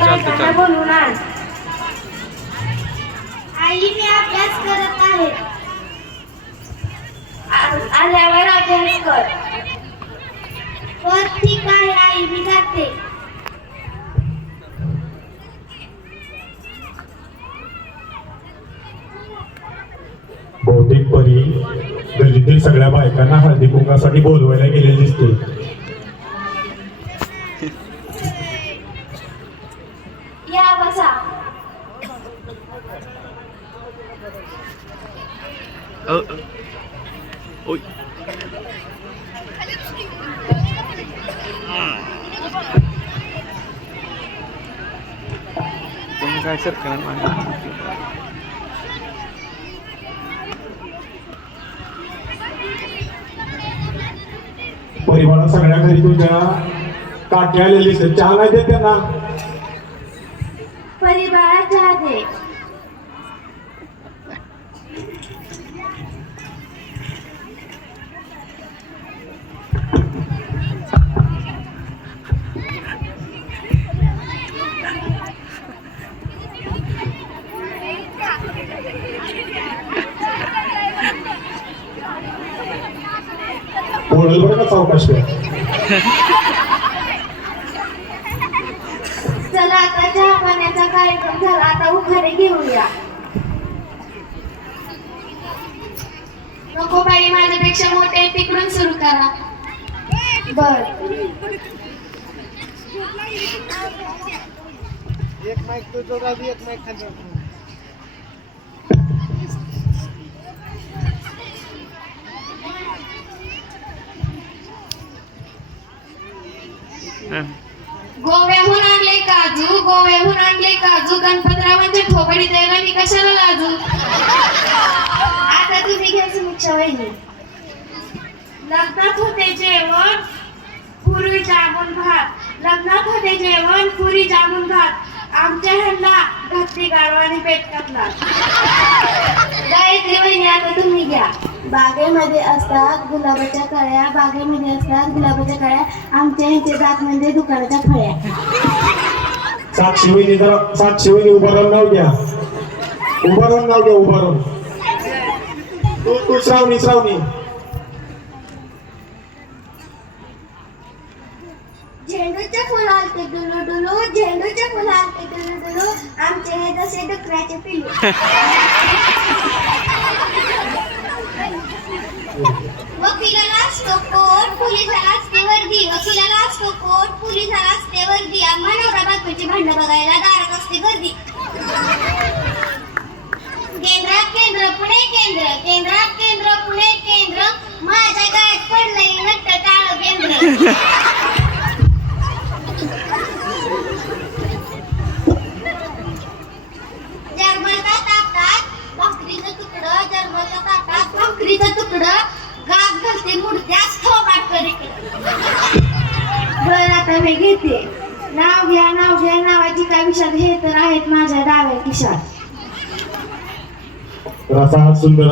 बायकांना बोलून आण. आई मी अभ्यास करत आहे. आल्यावर अभ्यास कर. बर ठीक आहे आई मी जाते. बहुतेक परी गल्लीतील सगळ्या बायकांना हळदी कुंकासाठी बोलवायला गेले दिसते. या बसा. काय सर परिवारा सगळ्या घरी तुझ्या काठी आलेली दिसते. चहा नाही देत त्यांना. परिवारा चहा दे. बोलल बरं का सावकाश. चला आता चहा पाण्याचा कार्यक्रम झाला. आता उखाणे घेऊया. नको बाई माझ्यापेक्षा मोठे तिकडून सुरू करा. बर. एक माइक तो जोगा भी एक माइक खाली. गोव्याहून आणले काजू, गोव्याहून आणले काजू, गणपतरावांच्या ठोपडीत यायला मी कशाला लाजू. आता तुम्ही घ्या समीक्षा वहिनी. लग्नात होते जेवण पुरी जामून भात. लग्नात होते जेवण पुरी जामून भात. आमच्या ह्यांना घातली गाडवाने पेट कापला. गायत्री वहिनी आता तुम्ही घ्या. बागेमध्ये असतात गुलाबाच्या कळ्या, बागेमध्ये असतात गुलाबाच्या कळ्या, आमच्या ह्यांचे दात म्हणजे दुकानाच्या फळ्या. साक्षी वहिनी जरा, साक्षी वहिनी उभं राहून नाव घ्या. उभं राहून नाव घ्या. उभं राहून. तू श्रावणी. श्रावणी झेंडूचे फुल आलते डुलू डुलू, झेंडूचे फुल आलते डुलू डुलू, आमचे हे जसे डुकराचे पिल्लू. वकिलाला असतो कोट, पोलिसाला असते वर्दी. वकिलाला असतो कोट, पोलिसाला असते वर्दी. आम्हा नवरा बायकोची भांडणं बघायला दारात असते गर्दी. केंद्रात केंद्र पुणे केंद्र, केंद्रात केंद्र पुणे केंद्र, माझ्या गायत पडलंय नट्ट काळं केंद्र. जर्मलच्या ताटात भाकरीचं तुकडं, जर्मलच्या ताटात भाकरीचं तुकडं, गात घालते मुडद्यास थोबाड करीकडं. बरं आता मी घेते. नाव घ्या नाव घ्या, नावाची काय विषाद हे तर आहेत माझ्या डाव्या खिशात. असा हा सुंदर